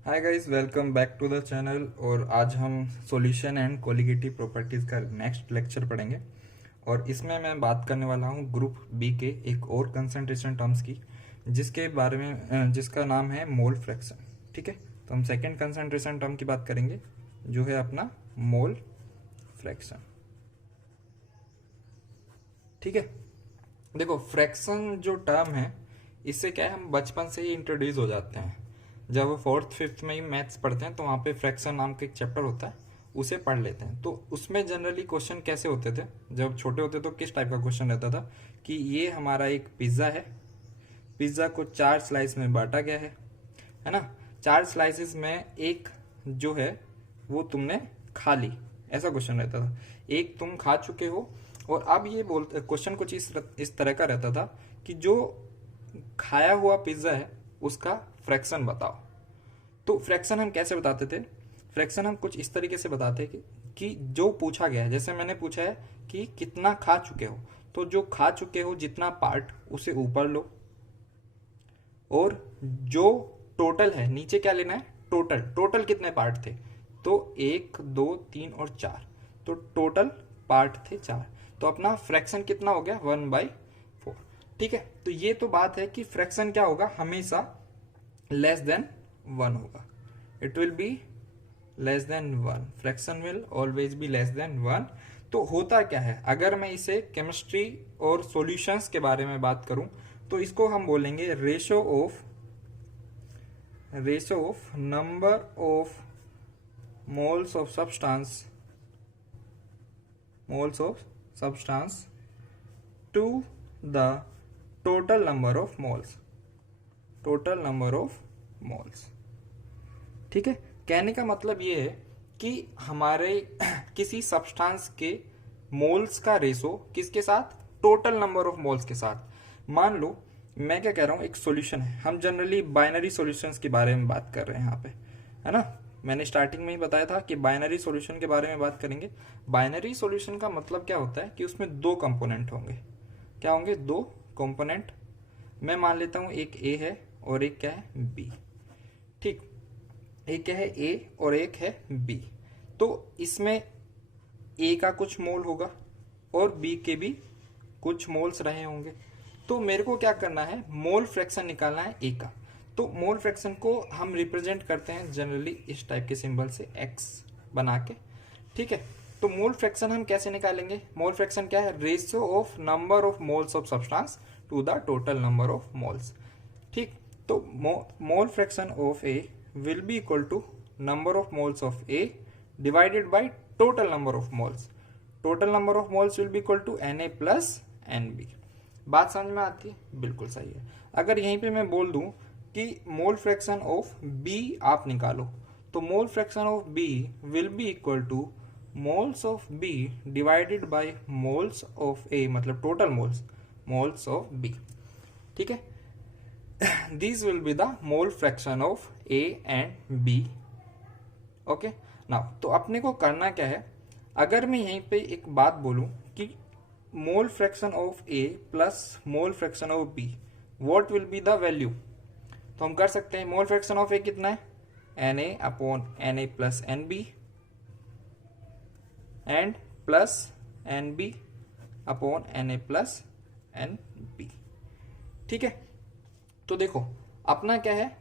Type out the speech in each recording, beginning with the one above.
Hi guys, welcome back to the channel. और आज हम सॉल्यूशन एंड कोलिगेटिव प्रॉपर्टीज़ का नेक्स्ट लेक्चर पढ़ेंगे। और इसमें मैं बात करने वाला हूँ ग्रुप बी के एक और कंसंट्रेशन टर्म्स की, जिसके बारे में जिसका नाम है मोल फ्रैक्शन। ठीक है, तो हम सेकंड कंसंट्रेशन टर्म की बात करेंगे, जो है अपना मोल फ्रैक्शन। ठीक है, देखो फ्रैक्शन जो टर्म है, इससे क्या है, हम बचपन से ही इंट्रोड्यूस हो जाते हैं। जब फोर्थ फिफ्थ में ही मैथ्स पढ़ते हैं तो वहाँ पे फ्रैक्शन नाम का एक चैप्टर होता है, उसे पढ़ लेते हैं। तो उसमें जनरली क्वेश्चन कैसे होते थे, जब छोटे होते तो किस टाइप का क्वेश्चन रहता था कि ये हमारा एक पिज्ज़ा है, पिज्ज़ा को 4 स्लाइस में बांटा गया है ना। 4 स्लाइसेस में एक जो है वो तुमने खा ली, ऐसा क्वेश्चन रहता था। एक तुम खा चुके हो, और अब ये बोलते क्वेश्चन कुछ इस तरह का रहता था कि जो खाया हुआ पिज्ज़ा है उसका फ्रैक्शन बताओ। तो फ्रैक्शन हम कैसे बताते थे, फ्रैक्शन हम कुछ इस तरीके से बताते कि जो पूछा गया है, जैसे मैंने पूछा है कि कितना खा चुके हो, तो जो खा चुके हो जितना पार्ट उसे ऊपर लो, और जो टोटल है नीचे क्या लेना है, टोटल। टोटल कितने पार्ट थे, तो 1 2 3 और 4, तो टोटल पार्ट थे 4। तो अपना फ्रैक्शन कितना हो गया, 1/4। ठीक है, तो ये तो बात है कि फ्रैक्शन क्या होगा, हमेशा लेस देन 1 होगा। It will be less than 1, fraction will always be less than 1। तो होता क्या है, अगर मैं इसे केमिस्ट्री और सॉल्यूशंस के बारे में बात करूं तो इसको हम बोलेंगे ratio of number of moles of substance to the total number of moles. ठीक है, कहने का मतलब ये है कि हमारे किसी सब्सटेंस के मोल्स का रेशो किसके साथ, टोटल नंबर ऑफ मोल्स के साथ। मान लो मैं क्या कह रहा हूँ, एक सॉल्यूशन है, हम जनरली बाइनरी सॉल्यूशंस के बारे में बात कर रहे हैं यहाँ पे, है ना। मैंने स्टार्टिंग में ही बताया था कि बाइनरी सॉल्यूशन के बारे में बात करेंगे। बाइनरी सॉल्यूशन का मतलब क्या होता है कि उसमें दो कंपोनेंट होंगे। क्या होंगे, दो कंपोनेंट। मैं मान लेता हूँ एक ए है और एक क्या है, बी। ठीक, एक क्या है, ए और एक है बी। तो इसमें ए का कुछ मोल होगा और बी के भी कुछ मोल्स रहे होंगे। तो मेरे को क्या करना है, मोल फ्रैक्शन निकालना है ए का। तो मोल फ्रैक्शन को हम रिप्रेजेंट करते हैं जनरली इस टाइप के सिंबल से, एक्स बना के। ठीक है, तो मोल फ्रैक्शन हम कैसे निकालेंगे, मोल फ्रैक्शन क्या है, ratio of number of moles of substance to the total number of moles. ठीक, तो mole fraction of A will be equal to number of moles of A divided by total number of moles. Total number of moles will be equal to Na plus Nb। बात समझ में आती है, बिल्कुल सही है। अगर यहीं पे मैं बोल दूं कि मोल फ्रैक्शन ऑफ B आप निकालो, तो mole fraction of B will be equal to moles of B divided by moles of A, मतलब टोटल मोल्स ऑफ B। ठीक है, these will be the mole fraction of A and B। Okay, now तो अपने को करना क्या है, अगर मैं यहीं पे एक बात बोलूं कि मोल fraction of A plus mole fraction of B, what will be the value, तो हम कर सकते हैं मोल फ्रैक्शन ऑफ A कितना है, Na/Na plus Nb and plus Nb/Na plus Nb। ठीक है, तो देखो अपना क्या है,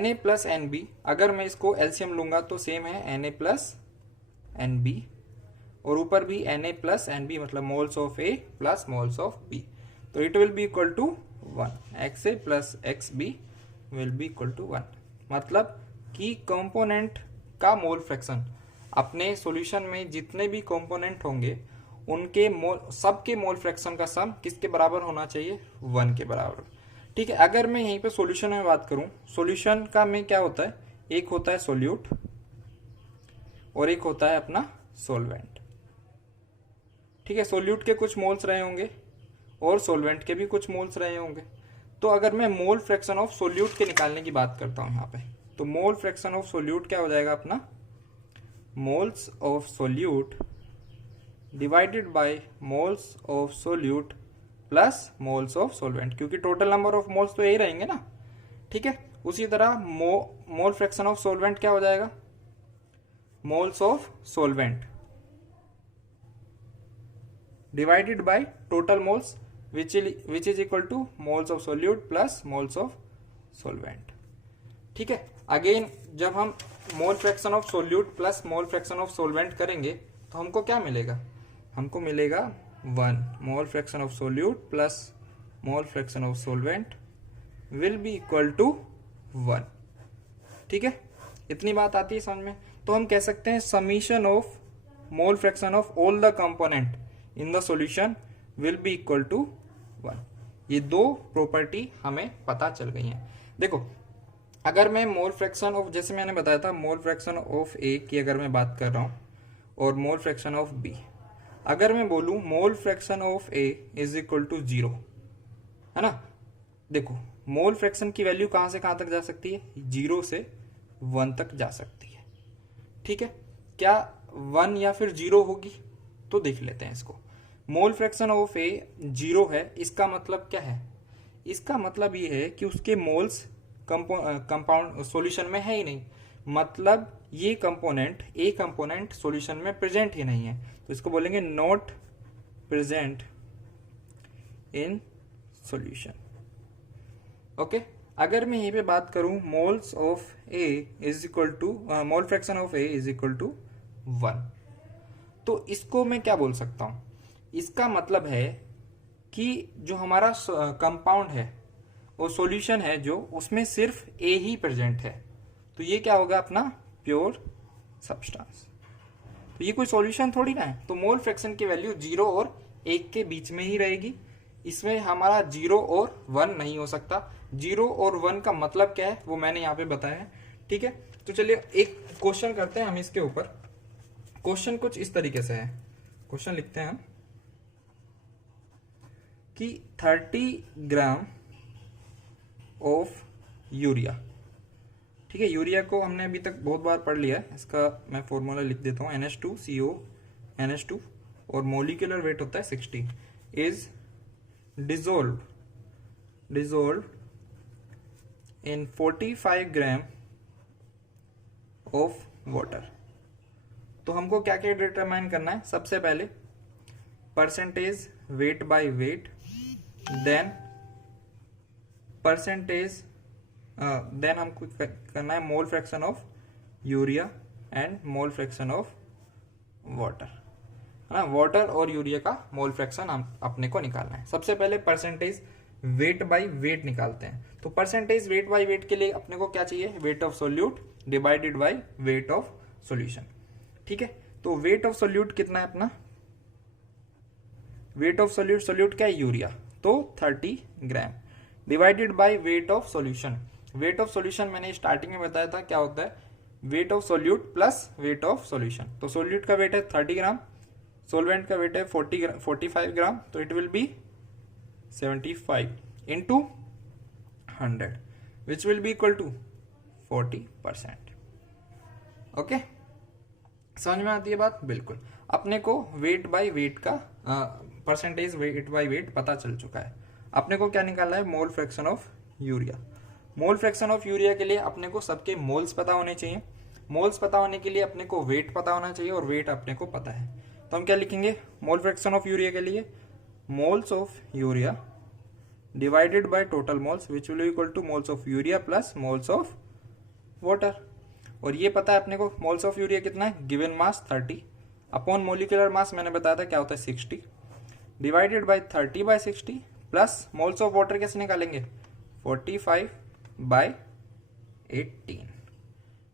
Na प्लस एन बी, अगर मैं इसको एलसीएम लूंगा तो सेम है Na प्लस एन बी, और ऊपर भी Na प्लस एन बी, मतलब moles of A plus moles of B. तो it will be equal to 1, X A plus X B will be equal to 1। मतलब कि कंपोनेंट का mole fraction, अपने solution में जितने भी कंपोनेंट होंगे उनके सबके मोल फ्रैक्शन का सम किसके बराबर होना चाहिए, 1 के बराबर। ठीक है, अगर मैं यहीं पे सॉल्यूशन में बात करूं, सॉल्यूशन का में क्या होता है, एक होता है सोल्यूट और एक होता है अपना सॉल्वेंट। ठीक है, सोल्यूट के कुछ मोल्स रहे होंगे और सॉल्वेंट के भी कुछ मोल्स रहे होंगे। तो अगर मैं मोल फ्रैक्शन ऑफ सोल्यूट के निकालने की बात करता हूं यहाँ पे, तो मोल फ्रैक्शन ऑफ सोल्यूट क्या हो जाएगा अपना, moles of solute divided by moles of solute plus moles of solvent, क्योंकि टोटल नंबर ऑफ मोल्स तो यही रहेंगे ना। ठीक है, उसी तरह मोल फ्रैक्शन ऑफ सोलवेंट क्या हो जाएगा, moles of solvent divided by total moles which is equal to moles of solute plus moles of solvent. ठीक है, अगेन जब हम mole fraction of solute plus mole fraction of solvent करेंगे तो हमको क्या मिलेगा, हमको मिलेगा 1 mole fraction of solute plus mole fraction of solvent will be equal to 1। ठीक है, इतनी बात आती है समझ में। तो हम कह सकते हैं summation of mole fraction of all the component in the solution will be equal to 1। ये दो प्रॉपर्टी हमें पता चल गई हैं। देखो, अगर मैं मोल फ्रैक्शन ऑफ, जैसे मैंने बताया था मोल फ्रैक्शन ऑफ ए की अगर मैं बात कर रहा हूं और मोल फ्रैक्शन ऑफ बी, अगर मैं बोलूं mole fraction of A is equal to 0, है ना। देखो, मोल फ्रैक्शन की वैल्यू कहां से कहां तक जा सकती है, 0 से 1 तक जा सकती है। ठीक है, क्या 1 या फिर 0 होगी, तो देख लेते हैं इसको। मोल फ्रैक्शन ऑफ ए 0 है, इसका मतलब क्या है, इसका मतलब ये है कि उसके मोल्स कंपाउंड सॉल्यूशन में है ही नहीं, मतलब ये कंपोनेंट ए कंपोनेंट सॉल्यूशन में प्रेजेंट ही नहीं है, तो इसको बोलेंगे not present in solution. Okay, अगर मैं यहीं पे बात करूं moles of A is equal to mole fraction of A is equal to 1, तो इसको मैं क्या बोल सकता हूं, इसका मतलब है कि जो हमारा कंपाउंड है वो सॉल्यूशन है जो, उसमें सिर्फ ए ही प्रेजेंट है, तो ये क्या होगा अपना प्योर सब्सटेंस। तो ये कोई सॉल्यूशन थोड़ी ना है, तो मोल फ्रैक्शन की वैल्यू 0 और 1 के बीच में ही रहेगी। इसमें हमारा 0 और 1 नहीं हो सकता। 0 और 1 का मतलब क्या है वो मैंने यहाँ पे बताया है। ठीक है, तो चलिए एक क्वेश्चन करते हैं हम इसके ऊपर। क्वेश्चन कुछ इस तरीके से है, क्वेश्चन लिखते हैं हम कि 30 ग्राम ऑफ यूरिया। ठीक है, यूरिया को हमने अभी तक बहुत बार पढ़ लिया है, इसका मैं फॉर्मूला लिख देता हूँ, NH2CO NH2 और मोलिकुलर वेट होता है 60, is dissolved in 45 gram of water. तो हमको क्या क्या डिटरमाइन करना है, सबसे पहले percentage weight by weight, then percentage then हमको करना है mole fraction of urea and mole fraction of water, है ना। वाटर और यूरिया का मोल फ्रैक्शन हम अपने को निकालना है। सबसे पहले परसेंटेज वेट बाय वेट निकालते हैं। तो परसेंटेज वेट बाय वेट के लिए अपने को क्या चाहिए, weight of solute divided by weight of solution. ठीक है, तो वेट ऑफ सोल्यूट कितना है अपना, वेट ऑफ सोल्यूट क्या है, यूरिया, तो 30 gram divided by weight of solution. Weight of solution मैंने स्टार्टिंग में बताया था क्या होता है, weight of solute plus weight of solution. तो सोल्यूट का वेट है 30 ग्राम, सोलवेंट का वेट है 45 ग्राम, तो it will be 75 into 100 which will be equal to 40%। Okay, समझ में आती है बात, बिल्कुल। अपने को वेट बाय वेट का परसेंटेज वेट बाय वेट पता चल चुका है। अपने को क्या निकालना है, mole fraction of urea. Mole fraction of urea के लिए अपने को सबके मोल्स पता होने चाहिए। मोल्स पता होने के लिए अपने को वेट पता होना चाहिए और वेट अपने को पता है, तो हम क्या लिखेंगे मोल फ्रैक्शन ऑफ यूरिया के लिए, moles of urea divided by total moles which will equal to moles of urea plus moles of water. और ये पता है अपने को मोल्स ऑफ यूरिया कितना है, given mass 30 upon molecular mass मैंने बताया था क्या होता है 60 divided by 30 by 60 plus moles of water कैसे निकालेंगे, 45 बाय 18।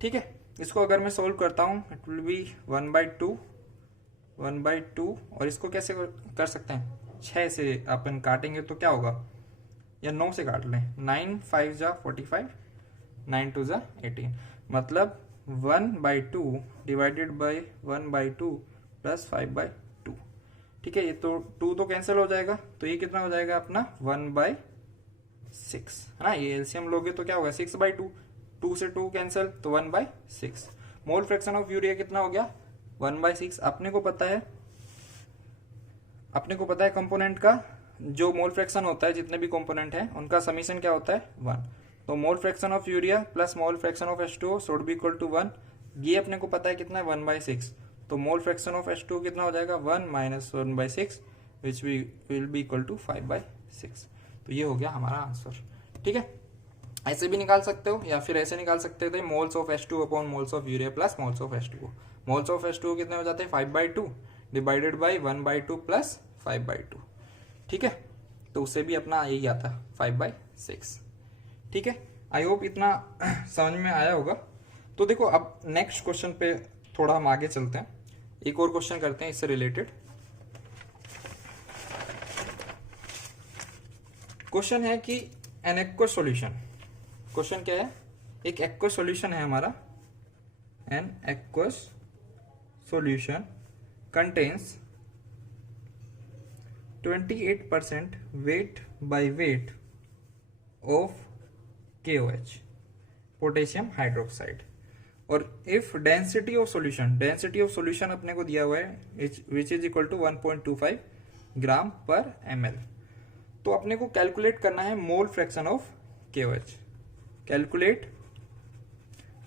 ठीक है, इसको अगर मैं सोल्व करता हूं इट विल बी 1/2 और इसको कैसे कर सकते हैं, 6 से अपन काटेंगे तो क्या होगा, या 9 से काट लें, 9 5 जा 45, 9 2 जा 18, मतलब 1/2 डिवाइडेड बाय 1/2 प्लस 5/2। ठीक है, ये तो 2 तो कैंसिल हो जाएगा, तो ये कितना हो जाएगा अपना 1/6, है ना। ये एलसीएम लोगे तो क्या होगा 6/2, 2 से 2 कैंसिल तो 1/6। मोल फ्रैक्शन ऑफ यूरिया कितना हो गया 1/6। अपने को पता है कंपोनेंट का जो मोल फ्रैक्शन होता है, जितने भी कंपोनेंट है उनका समीशन क्या होता है 1, तो mole fraction of urea plus mole fraction of H2O should be equal to 1। ये अपने को पता है कितना है 1/6, तो मोल फ्रैक्शन ऑफ H2O कितना हो जाएगा 1 minus 1/6 which will be equal to 5/6। तो ये हो गया हमारा आंसर। ठीक है, ऐसे भी निकाल सकते हो या फिर ऐसे निकाल सकते थे moles of H2O upon moles of urea plus moles of H2O। Moles of H2O कितने हो जाते हैं 5/2 डिवाइडेड बाई 1/2 प्लस 5/2। ठीक है, तो उससे भी अपना यही आता 5/6। ठीक है, आई होप इतना समझ में आया होगा। तो देखो अब नेक्स्ट क्वेश्चन पे थोड़ा हम आगे चलते हैं, एक और क्वेश्चन करते हैं इससे रिलेटेड। क्वेश्चन है कि एन एक्वस सॉल्यूशन, क्वेश्चन क्या है, एक एक्वस सॉल्यूशन है हमारा, an aqueous solution contains 28% weight by weight of KOH potassium hydroxide, और if density of solution, density of solution अपने को दिया हुआ है which is equal to 1.25 gram पर ml। तो अपने को कैलकुलेट करना है mole fraction of KOH, calculate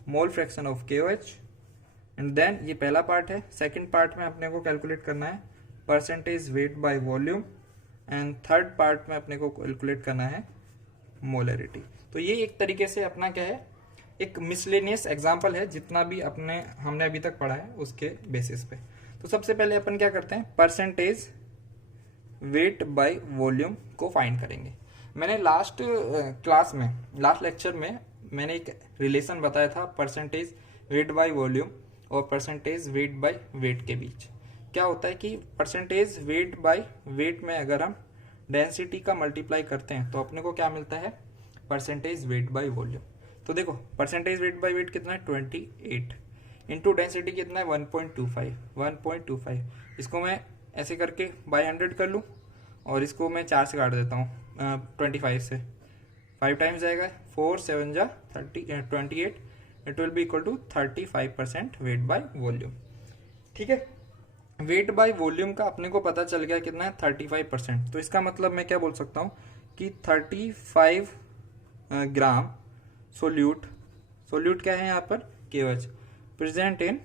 mole fraction of KOH and then ये पहला पार्ट है। सेकंड पार्ट में अपने को कैलकुलेट करना है percentage weight by volume and third part में अपने को कैलकुलेट करना है मोलरिटी। तो ये एक तरीके से अपना क्या है, एक मिसलेनियस एग्जांपल है, जितना भी हमने अभी तक पढ़ा है उसके बेसिस पे। तो सबसे पहले अपन क्या करते हैं, परसेंटेज वेट बाय वॉल्यूम को फाइंड करेंगे। मैंने लास्ट क्लास में, लास्ट लेक्चर में मैंने एक रिलेशन बताया था परसेंटेज वेट बाय वॉल्यूम और परसेंटेज वेट बाय वेट के बीच। क्या होता है कि परसेंटेज वेट बाय वेट में अगर हम डेंसिटी का मल्टीप्लाई करते हैं तो अपने को क्या मिलता है, परसेंटेज वेट बाय वॉल्यूम। तो देखो परसेंटेज वेट बाय वेट कितना है 28 इंटू डेंसिटी कितना है 1.25। इसको मैं ऐसे करके बाय 100 कर लूँ और इसको मैं 4 से काट देता हूँ 25 से, 5 टाइम्स जाएगा, 4 7 जा 28, it will be equal to 35% weight by volume. ठीक है, वेट बाय वॉल्यूम का अपने को पता चल गया कितना है 35%। तो इसका मतलब मैं क्या बोल सकता हूँ कि 35 ग्राम सोल्यूट क्या है यहाँ पर KOH present in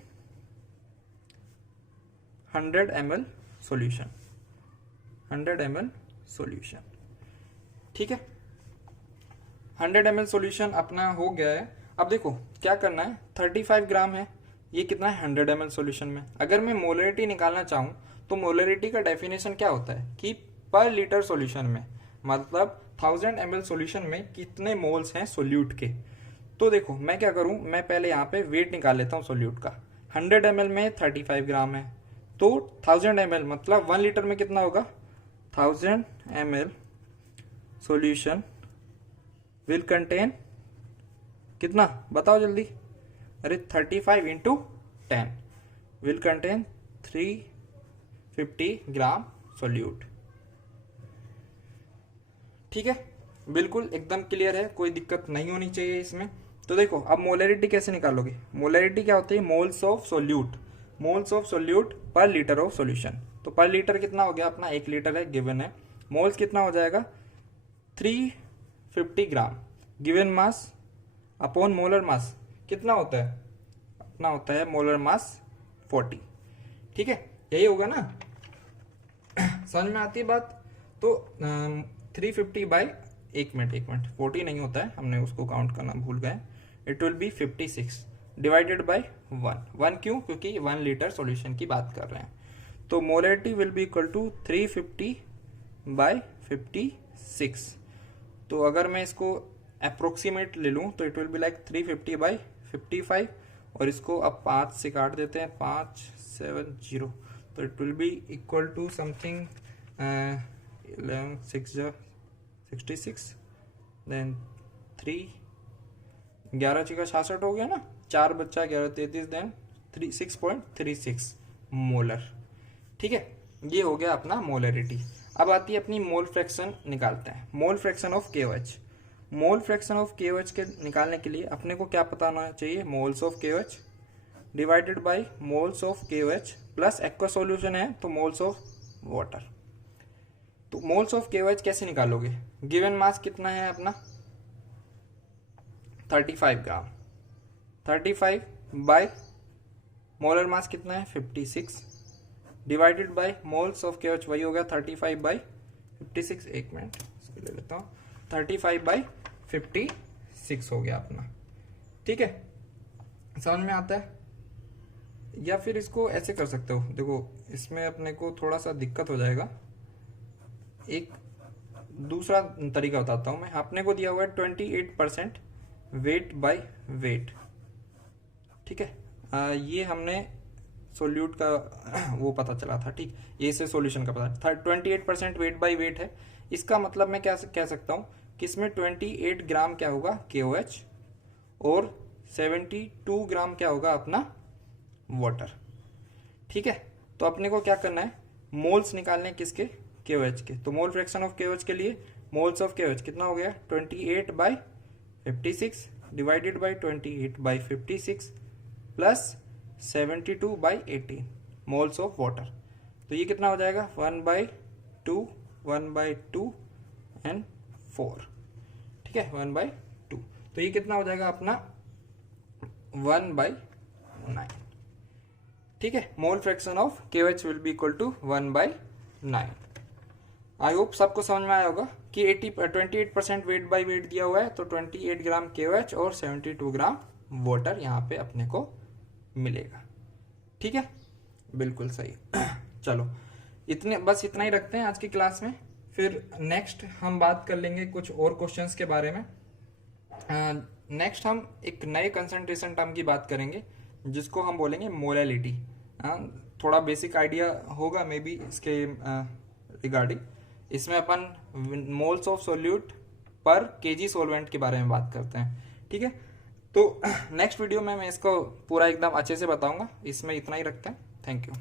100 ml solution, 100 ml solution. ठीक है, 100 ml सॉल्यूशन अपना हो गया है। अब देखो क्या करना है, 35 ग्राम है, ये कितना है 100 ml सॉल्यूशन में। अगर मैं मोलरिटी निकालना चाहूँ तो मोलरिटी का डेफिनेशन क्या होता है कि पर लीटर सॉल्यूशन में, मतलब 1000 ml सॉल्यूशन में कितने मोल्स हैं सोल्यूट के। तो देखो मैं क्या करूं, मैं पहले यहाँ पे वेट निकाल लेता हूँ सोल्यूट का। 100 ml में 35 ग्राम है, तो 1000 ml मतलब 1 लीटर में कितना होगा, 1000 ml सॉल्यूशन विल कंटेन कितना, बताओ जल्दी, अरे 35 into 10 will contain 350 gram solute. ठीक है, बिल्कुल एकदम क्लियर है, कोई दिक्कत नहीं होनी चाहिए इसमें। तो देखो अब मोलरिटी कैसे निकालोगे, मोलरिटी क्या होती है, moles of solute, moles of solute पर लीटर ऑफ सॉल्यूशन। तो पर लीटर कितना हो गया अपना, 1 लीटर है गिवन है, मोल्स कितना हो जाएगा 350 gram, given mass upon molar mass कितना होता है, अपना होता है मोलर मास 40। ठीक है, यही होगा ना, समझ में आती है बात। तो 350 बाई 1 मिनट 40 नहीं होता है, हमने उसको काउंट करना भूल गए, it will B 56 divided by 1 क्यों, क्योंकि 1 लीटर सॉल्यूशन की बात कर रहे हैं। तो molarity will be equal to 350 by 56। तो अगर मैं इसको अप्रोक्सीमेट ले लूँ तो it will be like 350 by 55, और इसको अब 5 से काट देते हैं, 5 7 0, तो it will be equal to something 11 6 66, then 3 11 6 66 हो गया ना, 4 बच्चा 11 33, देन 6.36 मोलर। ठीक है, ये हो गया अपना मोलरिटी। अब आती है अपनी मोल फ्रैक्शन निकालते हैं, मोल fraction of KOH। Mole fraction of KOH के निकालने के लिए अपने को क्या पता होना चाहिए, moles of KOH divided by moles of KOH plus aqua solution है तो मोल्स ऑफ वाटर। तो मोल्स ऑफ KOH कैसे निकालोगे, गिवन मास कितना है अपना 35 ग्राम। 35 बाय मोलर मास कितना है 56 divided bye moles of KOH, वही हो गया 35 बाय 56। एक मिनट इसको ले लेता हूँ, 35 बाय 56 हो गया अपना। ठीक है, समझ में आता है? या फिर इसको ऐसे कर सकते हो, देखो इसमें अपने को थोड़ा सा दिक्कत हो जाएगा, एक दूसरा तरीका बताता हूं मैं। अपने को दिया हुआ है 28% वेट बाय वेट। ठीक है, ये हमने सोल्यूट का वो पता चला था। ठीक, ये से सॉल्यूशन का पता था। 28% वेट बाय वेट है, इसका मतलब मैं क्या कह सकता हूं कि इसमें 28 ग्राम क्या होगा KOH और 72 ग्राम क्या होगा अपना वाटर। ठीक है, तो अपने को क्या करना है, मोल्स निकालने किसके KOH के। तो मोल फ्रैक्शन ऑफ KOH के लिए मोल्स ऑफ KOH कितना हो गया 28 by 56 divided by 28 by 56 plus 72 by 18 moles of water. तो ये कितना हो जाएगा 1/2 1/2 एंड 4। ठीक है, 1/2। तो ये कितना हो जाएगा अपना 1/9। ठीक है, mole fraction of KOH will be equal to 1/9। I hope सबको समझ में आया होगा कि 28% वेट बाय वेट दिया हुआ है, तो 28 ग्राम KOH और 72 ग्राम वाटर यहाँ पे अपने को मिलेगा। ठीक है, बिल्कुल सही। चलो इतना ही रखते हैं आज की क्लास में, फिर नेक्स्ट हम बात कर लेंगे कुछ और क्वेश्चंस के बारे में। नेक्स्ट हम एक नए कंसंट्रेशन टर्म की बात करेंगे जिसको हम बोलेंगे मोलैलिटी। थोड़ा बेसिक आइडिया होगा मे बी इसके रिगार्डिंग। इसमें अपन मोल्स ऑफ सोल्यूट पर kg सोलवेंट के बारे में बात करते हैं। ठीक है, तो नेक्स्ट वीडियो में मैं इसको पूरा एकदम अच्छे से बताऊंगा। इसमें इतना ही रखते हैं। Thank you.